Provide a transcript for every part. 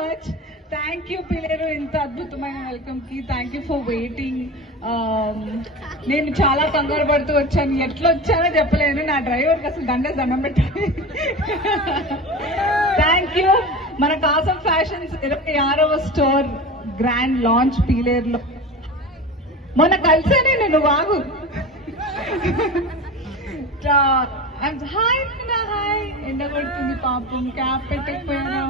Much. Thank you పిల్లలు, ఇంత అద్భుతమైన వెల్కమ్ కి. Thank you for waiting. నేను చాలా కంగారు పడుతూ వచ్చాను, ఎట్లా వచ్చానో చెప్పలేను. నా డ్రైవర్కి అసలు దండం పెట్టాలి. Thank you. మన కాసం ఫ్యాషన్స్ 26వ స్టోర్ గ్రాండ్ లాంచ్ పీలేరులో మొన్న కలిసానే నేను వాగు. హాయ్ హాయ్, ఎండ కొడుతుంది పాపం, క్యాప్ పెట్టకపోయాను.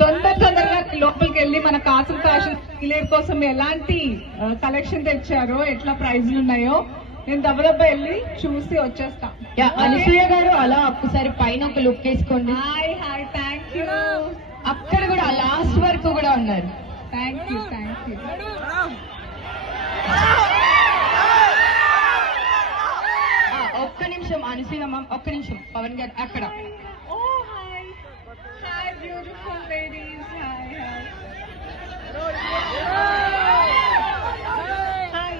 తొందరగా లోపలికి వెళ్ళి మన కాసం ఫ్యాషన్ పీలేరు కోసం ఎలాంటి కలెక్షన్ తెచ్చారో, ఎట్లా ప్రైజ్లు ఉన్నాయో నేను దెబ్బ వెళ్ళి చూసి వచ్చేస్తా. అనసూయ గారు అలా ఒక్కసారి పైన ఒక లుక్ వేసుకోండి. Hi hi, thank you. అక్కడ కూడా లాస్ట్ వరకు కూడా ఉన్నారు. Thank you thank you. ఒక్క నిమిషం అనసూయ మ్యామ్, ఒక్క నిమిషం. పవన్ గారు అక్కడ. ఓ hi hi beautiful ladies. Hi hi.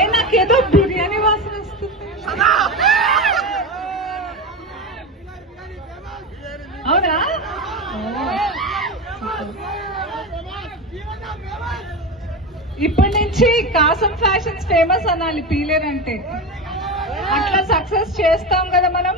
ఏ నాకేదో బిర్యానీ వాసన వస్తుంది. అవునా? ఇప్పటి నుంచి కాసం ఫ్యాషన్స్ ఫేమస్ అనాలి పీలేరు అంటే. అట్లా సక్సెస్ చేస్తాం కదా మనం.